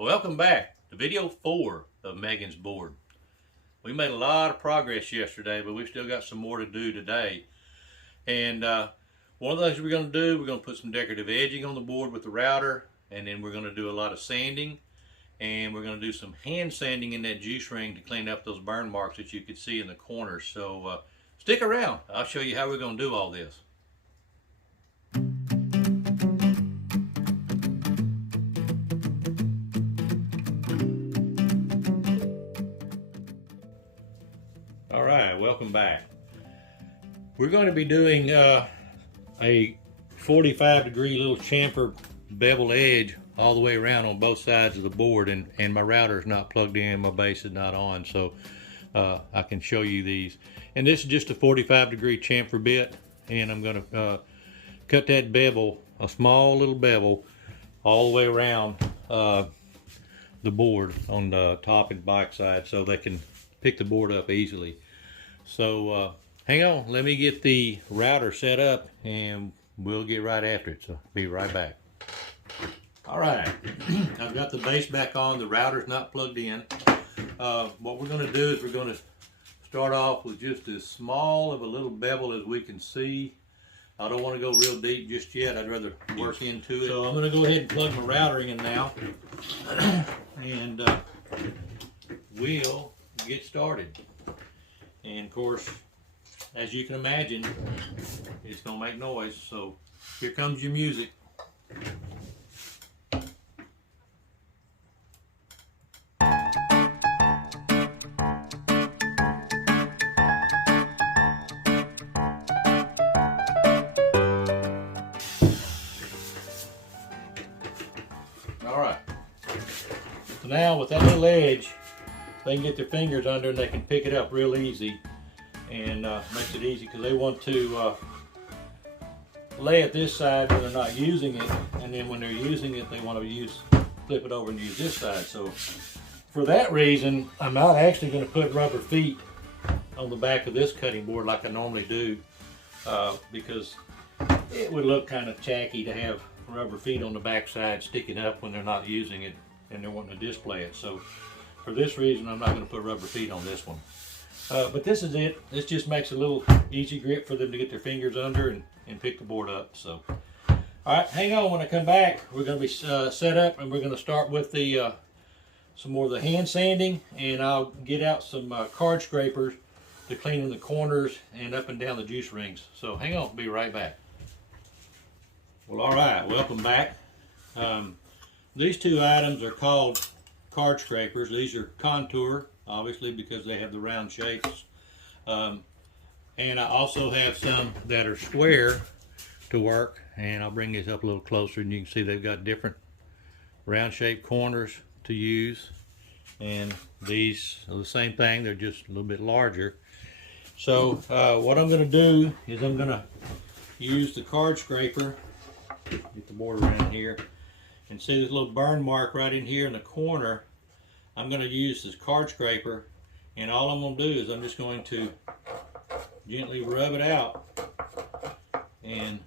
Welcome back to video 4 of Megan's board. We made a lot of progress yesterday, but we've still got some more to do today. And one of the things we're going to do, we're going to put some decorative edging on the board with the router, and then we're going to do a lot of sanding, and we're going to do some hand sanding in that juice ring to clean up those burn marks that you could see in the corners. So stick around. I'll show you how we're going to do all this. Alright, welcome back. We're going to be doing a 45-degree little chamfer beveled edge all the way around on both sides of the board, and my router is not plugged in, my base is not on, so I can show you these. And this is just a 45-degree chamfer bit, and I'm going to cut that bevel, a small little bevel, all the way around the board on the top and back side so they can pick the board up easily. So hang on, let me get the router set up and we'll get right after it. So be right back. All right, I've got the base back on, the router's not plugged in. What we're going to do is we're going to start off with just as small of a little bevel as we can see. I don't want to go real deep just yet, I'd rather work into it. So I'm going to go ahead and plug my router in now and we'll get started. And of course, as you can imagine, it's gonna make noise, so here comes your music. Alright, so now with that little edge, they can get their fingers under and they can pick it up real easy, and makes it easy because they want to lay it this side when they're not using it, and then when they're using it they want to flip it over and use this side. So for that reason I'm not actually going to put rubber feet on the back of this cutting board like I normally do, because it would look kind of tacky to have rubber feet on the back side sticking up when they're not using it and they're wanting to display it. So for this reason, I'm not going to put rubber feet on this one. But this is it. This just makes a little easy grip for them to get their fingers under and pick the board up. So, all right, hang on. When I come back, we're going to be set up, and we're going to start with the some more of the hand sanding, and I'll get out some card scrapers to clean in the corners and up and down the juice rings. So hang on. Be right back. Well, all right. Welcome back. These two items are called card scrapers. These are contour, obviously, because they have the round shapes, and I also have some that are square to work, and I'll bring these up a little closer and you can see they've got different round shaped corners to use, and these are the same thing, they're just a little bit larger. So what I'm going to do is I'm going to use the card scraper, get the board around here, and see this little burn mark right in here in the corner. I'm going to use this card scraper, and all I'm going to do is I'm just going to gently rub it out. And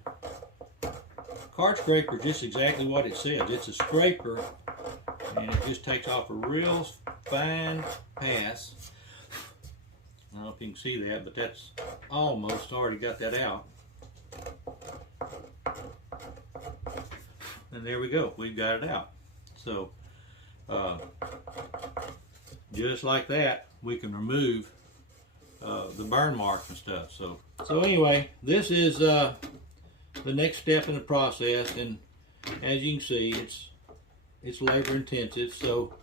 card scraper is just exactly what it says. It's a scraper, and it just takes off a real fine pass. I don't know if you can see that, but that's almost already got that out. And there we go, we've got it out. So just like that, we can remove the burn marks and stuff. So anyway, this is the next step in the process, and as you can see, it's labor intensive. So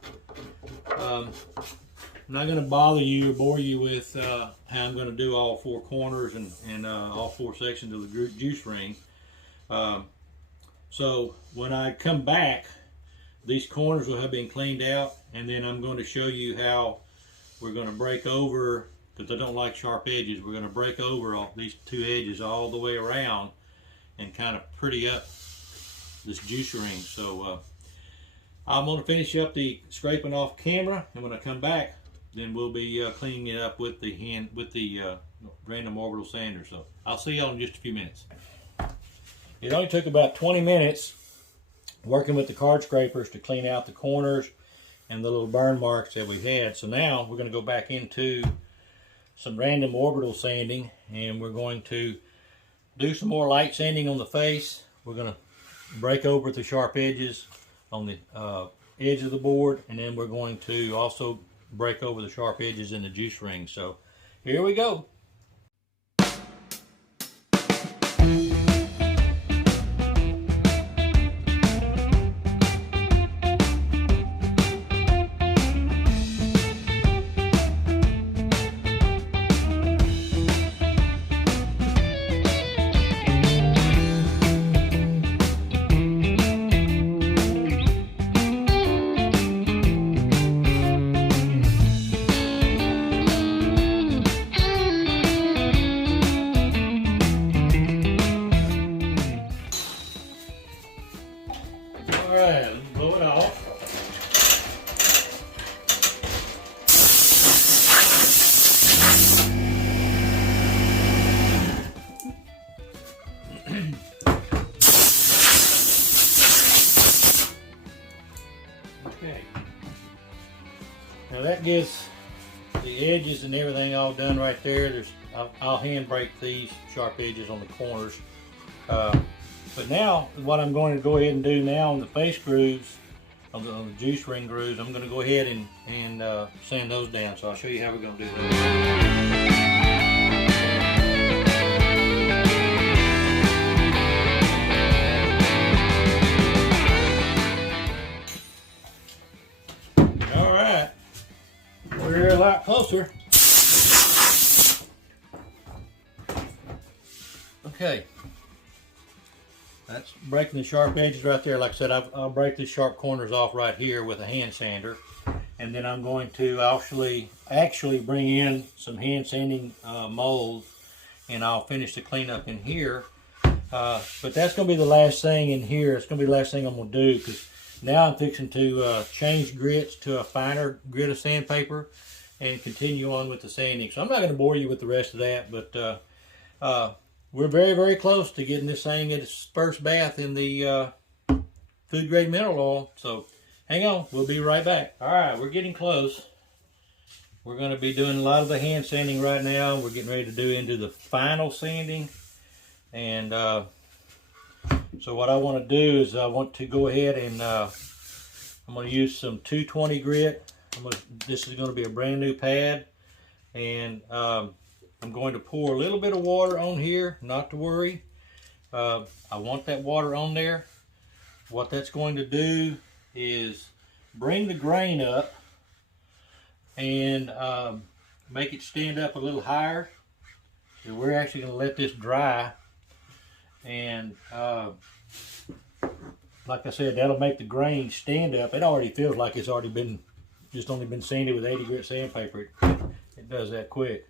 I'm not going to bother you or bore you with how I'm going to do all four corners and all four sections of the juice ring. So when I come back, these corners will have been cleaned out, and then I'm going to show you how we're going to break over, because I don't like sharp edges, we're going to break over all these two edges all the way around and kind of pretty up this juice ring. So I'm going to finish up the scraping off camera, and when I come back, then we'll be cleaning it up with the random orbital sander. So I'll see y'all in just a few minutes. It only took about 20 minutes working with the card scrapers to clean out the corners and the little burn marks that we had. So now we're going to go back into some random orbital sanding, and we're going to do some more light sanding on the face. We're going to break over the sharp edges on the edge of the board, and then we're going to also break over the sharp edges in the juice ring. So here we go. Alright, let's blow it off. Okay. Now that gets the edges and everything all done right there. I'll hand break these sharp edges on the corners. But now, what I'm going to go ahead and do now on the face grooves, on the juice ring grooves, I'm going to go ahead and sand those down. So I'll show you how we're going to do that. All right, we're a lot closer. Okay. That's breaking the sharp edges right there. Like I said, I'll break the sharp corners off right here with a hand sander. And then I'm going to actually bring in some hand sanding molds, and I'll finish the cleanup in here. But that's going to be the last thing in here. It's going to be the last thing I'm going to do, because now I'm fixing to change grits to a finer grit of sandpaper and continue on with the sanding. So I'm not going to bore you with the rest of that, but we're very, very close to getting this thing at its first bath in the food grade mineral oil. So hang on, we'll be right back. All right, we're getting close. We're going to be doing a lot of the hand sanding right now. We're getting ready to do into the final sanding. And so what I want to do is I want to go ahead and I'm going to use some 220 grit. This is going to be a brand new pad. And I'm going to pour a little bit of water on here, not to worry. I want that water on there. What that's going to do is bring the grain up and make it stand up a little higher. So we're actually going to let this dry, and like I said, that'll make the grain stand up. It already feels like it's already been only been sanded with 80 grit sandpaper. It does that quick.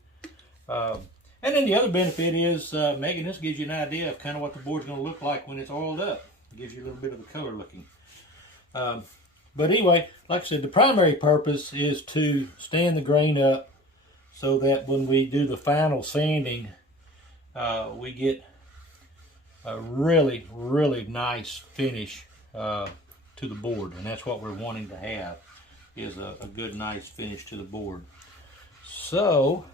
And then the other benefit is, Megan, this gives you an idea of kind of what the board's going to look like when it's oiled up. It gives you a little bit of a color looking. But anyway, like I said, the primary purpose is to stand the grain up so that when we do the final sanding, we get a really, really nice finish to the board. And that's what we're wanting to have, is a good, nice finish to the board. So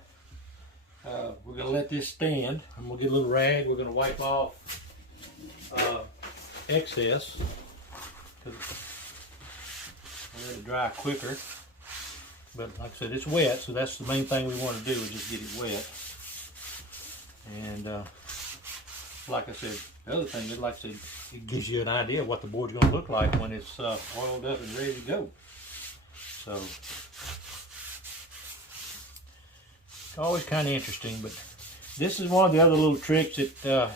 we're going to let this stand, and we'll get a little rag. We're going to wipe off excess, because I'll let it dry quicker. But like I said, it's wet, so that's the main thing we want to do, is just get it wet. And like I said, the other thing is, like I said, it gives you an idea of what the board's going to look like when it's oiled up and ready to go. So always kind of interesting. But this is one of the other little tricks that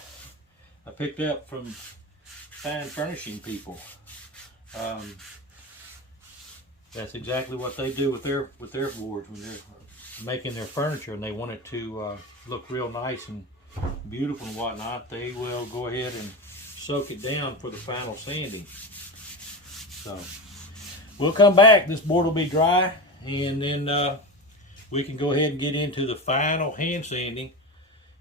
I picked up from fine furnishing people. That's exactly what they do with their boards when they're making their furniture, and they want it to look real nice and beautiful and whatnot. They will go ahead and soak it down for the final sanding. So we'll come back. This board will be dry, and then we can go ahead and get into the final hand sanding.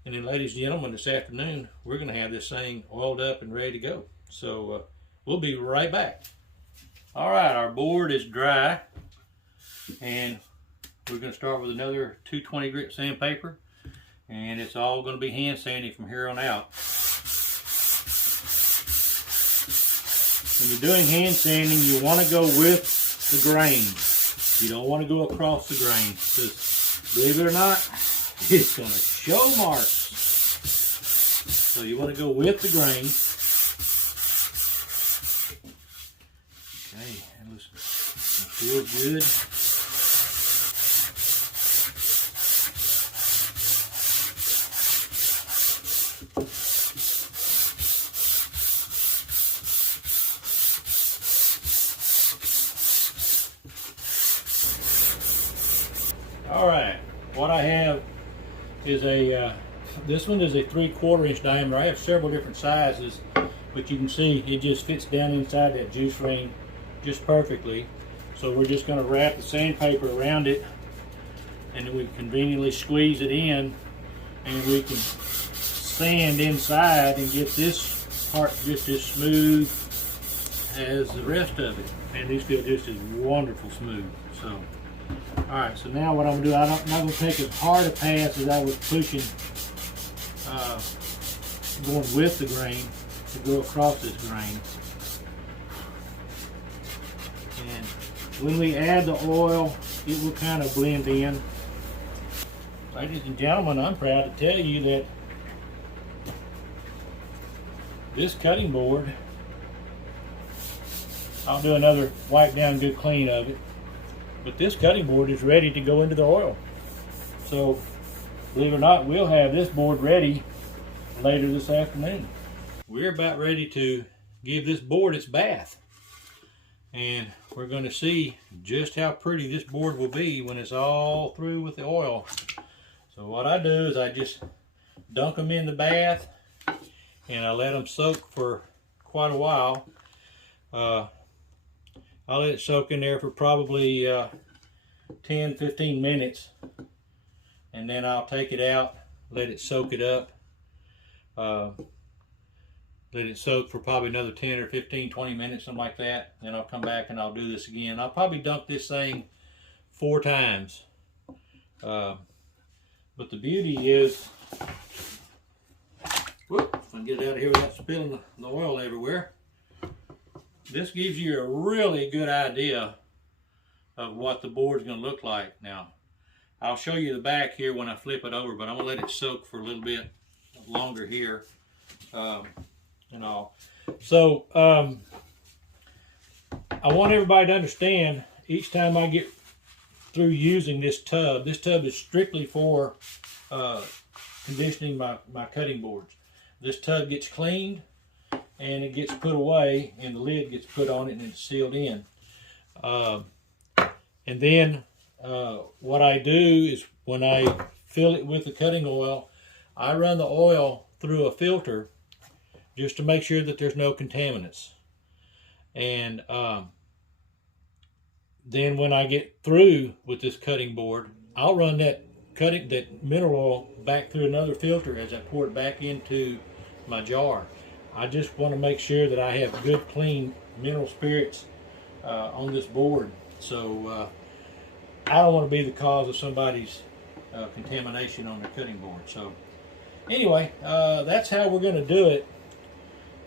And then, ladies and gentlemen, this afternoon we're going to have this thing oiled up and ready to go. So we'll be right back. All right, our board is dry, and we're going to start with another 220 grit sandpaper, and it's all going to be hand sanding from here on out. When you're doing hand sanding, you want to go with the grain. You don't want to go across the grain, because believe it or not, it's going to show marks. So you want to go with the grain. Okay, that feels good. All right, what I have is this one is a 3/4 inch diameter. I have several different sizes, but you can see it just fits down inside that juice ring just perfectly. So we're just going to wrap the sandpaper around it, and then we conveniently squeeze it in, and we can sand inside and get this part just as smooth as the rest of it. And these feel just as wonderful smooth. So, all right. So now what I'm going to do, I'm not going to take as hard a pass as I was pushing, going with the grain to go across this grain. And when we add the oil, it will kind of blend in. Ladies and gentlemen, I'm proud to tell you that this cutting board, I'll do another wipe down good clean of it, but this cutting board is ready to go into the oil. So believe it or not, we'll have this board ready later this afternoon. We're about ready to give this board its bath, and we're going to see just how pretty this board will be when it's all through with the oil. So what I do is I just dunk them in the bath, and I let them soak for quite a while. I'll let it soak in there for probably 10-15 minutes, and then I'll take it out, let it soak it up, let it soak for probably another 10 or 15-20 minutes, something like that. Then I'll come back and I'll do this again. I'll probably dunk this thing 4 times. But the beauty is, whoop, if I can get it out of here without spilling the oil everywhere, this gives you a really good idea of what the board's going to look like. Now, I'll show you the back here when I flip it over, but I'm going to let it soak for a little bit longer here. And all. So I want everybody to understand, each time I get through using this tub is strictly for conditioning my cutting boards. This tub gets cleaned and it gets put away, and the lid gets put on it and it's sealed in. And then what I do is, when I fill it with the cutting oil, I run the oil through a filter just to make sure that there's no contaminants. And then when I get through with this cutting board, I'll run that mineral oil back through another filter as I pour it back into my jar. I just want to make sure that I have good, clean mineral spirits on this board. So I don't want to be the cause of somebody's contamination on their cutting board. So anyway, that's how we're going to do it.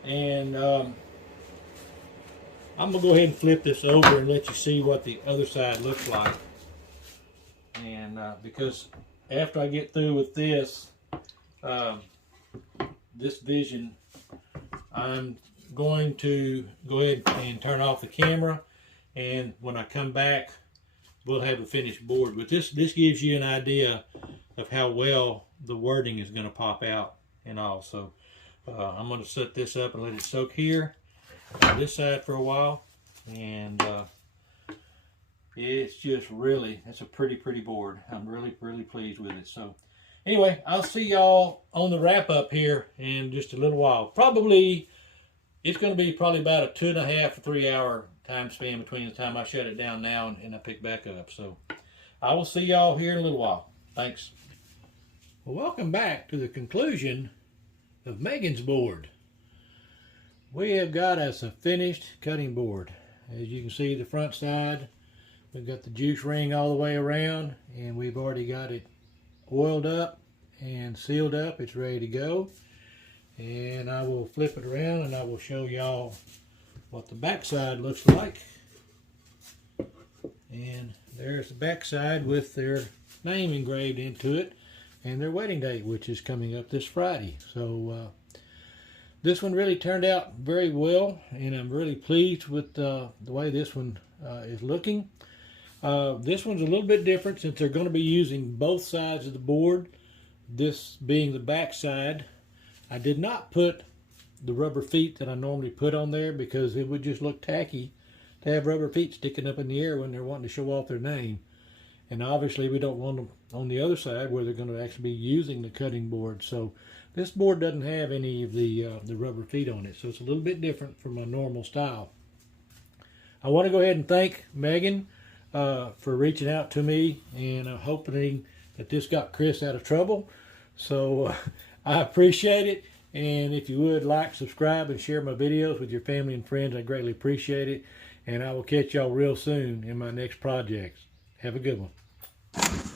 And I'm going to go ahead and flip this over and let you see what the other side looks like. And because after I get through with this, this vision, I'm going to go ahead and turn off the camera. And when I come back, we'll have a finished board. But this gives you an idea of how well the wording is going to pop out and all. So I'm going to set this up and let it soak here on this side for a while. And it's just really, it's a pretty board. I'm really pleased with it. So anyway, I'll see y'all on the wrap up here in just a little while. Probably, it's going to be probably about a 2.5 to 3 hour time span between the time I shut it down now and I pick back up. So I will see y'all here in a little while. Thanks. Well, welcome back to the conclusion of Meagan's board. We have got us a finished cutting board. As you can see, the front side, we've got the juice ring all the way around, and we've already got it oiled up and sealed up. It's ready to go. And I will flip it around and I will show y'all what the back side looks like. And there's the back side with their name engraved into it and their wedding date, which is coming up this Friday. So this one really turned out very well, and I'm really pleased with the way this one is looking. This one's a little bit different since they're going to be using both sides of the board, this being the back side. I did not put the rubber feet that I normally put on there because it would just look tacky to have rubber feet sticking up in the air when they're wanting to show off their name. And obviously we don't want them on the other side where they're going to actually be using the cutting board. So this board doesn't have any of the rubber feet on it. So it's a little bit different from my normal style. I want to go ahead and thank Megan for reaching out to me, and I'm hoping that this got Chris out of trouble. So I appreciate it. And if you would like, subscribe, and share my videos with your family and friends, I greatly appreciate it. And I will catch y'all real soon in my next projects. Have a good one.